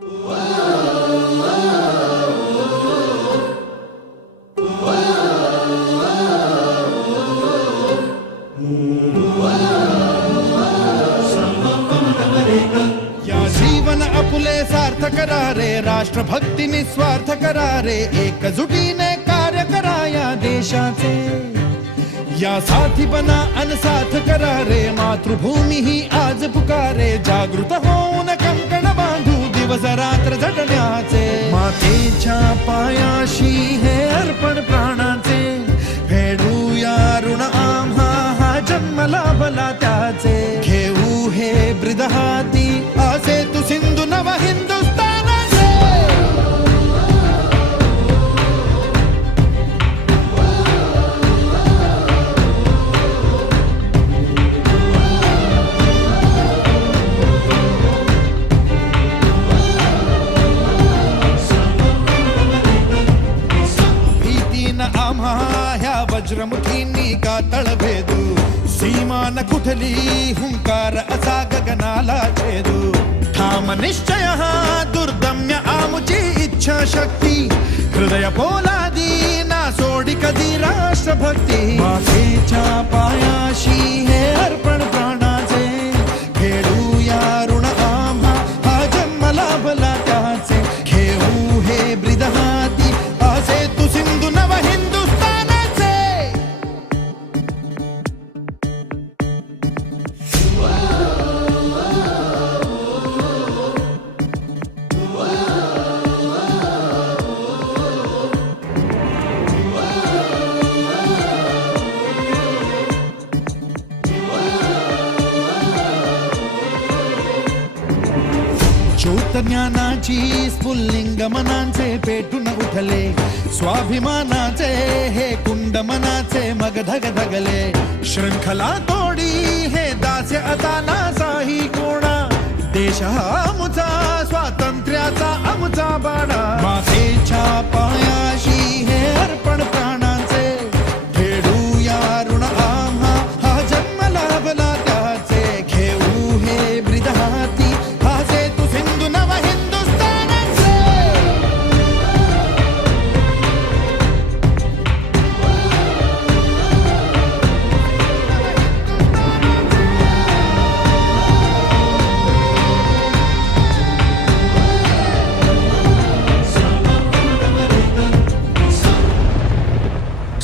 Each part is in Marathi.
या जीवन आपुले सार्थ करा रे, राष्ट्रभक्ती निस्वार्थ करा रे, एकजुटीने कार्य करा या देशाचे। या साथी बना अनसाथ करा रे, मातृभूमी ही आज पुकारे, जागृत होऊन कंकण बांधू दिवस रात्र झटण्याचे। मातेच्या पायाशी हे अर्पण प्राणाचे, फेडूया ऋण आम्हा हा जन्म लाभला त्याचे। घेऊ हे ब्रीद हाती असे तू सिंधू नव हिंदुस्थानाचे। भीतीन आम्हा ह्या वज्रमुठींनी का तळभेदू, सीमान कुठली हुंकार असा गगनाला छेदू। ठाम निश्चय हा दुर्दम्य आमुची इच्छा शक्ती, हृदय पोलादी ना सोडी कधी राष्ट्रभक्ती। मातेच्या पायाशी हे अर्पण प्राणाचे, फेडूया ऋण आम्हा हा जन्म लाभला त्याचे। घेऊ हे ब्रीद हाती असे तू सिंधू नव हिंदुस्थानाचे। ज्योत ज्ञानाची स्फुल्लिंग मनांचे पेटून उठले, स्वाभिमानाचे हे कुंड मनाचे मग धग धगले। शृंखला तोडी हे दास्य आता नासाही कोणा, देश हा आमुचा स्वातंत्र्याचा आमुचा बाणा। मातेच्या पायाशी हे अर्पण प्राणाचे, फेडूया ऋण आम्हा हा जन्म लाभला त्याचे। घेऊ हे ब्रीद हाती असे तू सिंधू नव हिंदुस्थानाचे।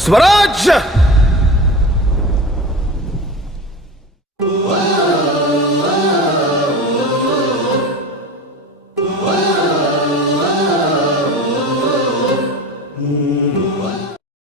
स्वराज्य